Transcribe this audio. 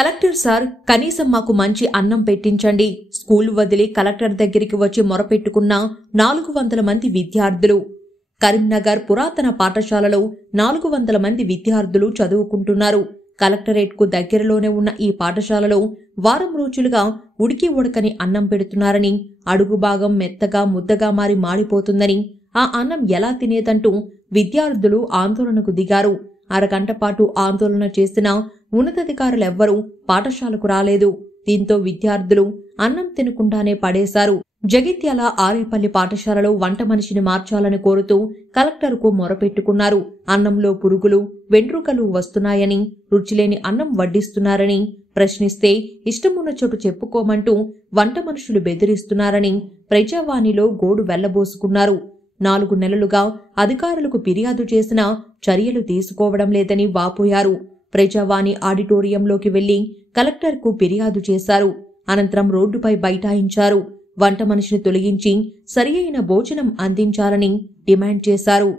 Collector sir, కనీసం మాకు మంచి అన్నం పెట్టించండి. స్కూల్ వదిలి కలెక్టర్ దగ్గరికి వచ్చి మొరపెట్టుకున్న 400 మంది విద్యార్థులు. కరీంనగర్ పురాతన పాఠశాలలో 400 మంది విద్యార్థులు చదువుకుంటున్నారు. కలెక్టరేట్కు దగ్గరలోనే ఉన్న ఈ పాఠశాలలో వారం రోజులుగా ఉడికి ఉడకని అన్నం పెడుతున్నారని, అడుగు భాగం మెత్తగా ముద్దగా మారి మాడిపోతుందని, ఆ అన్నం ఎలా తినేదంటూ విద్యార్థులు ఆందోళనకు దిగారు. అరగంట పాటు ఆందోళన చేసిన ఉన్నతాధికారులెవ్వరూ పాఠశాలకు రాలేదు. దీంతో విద్యార్థులు అన్నం తినకుండానే పడేశారు. జగిత్యాల ఆరేపల్లి పాఠశాలలో వంట మనిషిని మార్చాలని కోరుతూ కలెక్టర్కు మొరపెట్టుకున్నారు. అన్నంలో పురుగులు, వెంట్రుకలు వస్తున్నాయని, రుచిలేని అన్నం వడ్డిస్తున్నారని, ప్రశ్నిస్తే ఇష్టమున్న చోటు చెప్పుకోమంటూ వంట మనుషులు బెదిరిస్తున్నారని ప్రజావాణిలో గోడు వెళ్లబోసుకున్నారు. 4 నెలలుగా అధికారులకు ఫిర్యాదు చేసినా చర్యలు తీసుకోవడం లేదని వాపోయారు. ప్రజావాణి ఆడిటోరియంలోకి వెళ్లి కలెక్టర్కు ఫిర్యాదు చేశారు. అనంతరం రోడ్డుపై బైఠాయించారు. వంట మనిషిని తొలగించి సరియైన భోజనం అందించాలని డిమాండ్ చేశారు.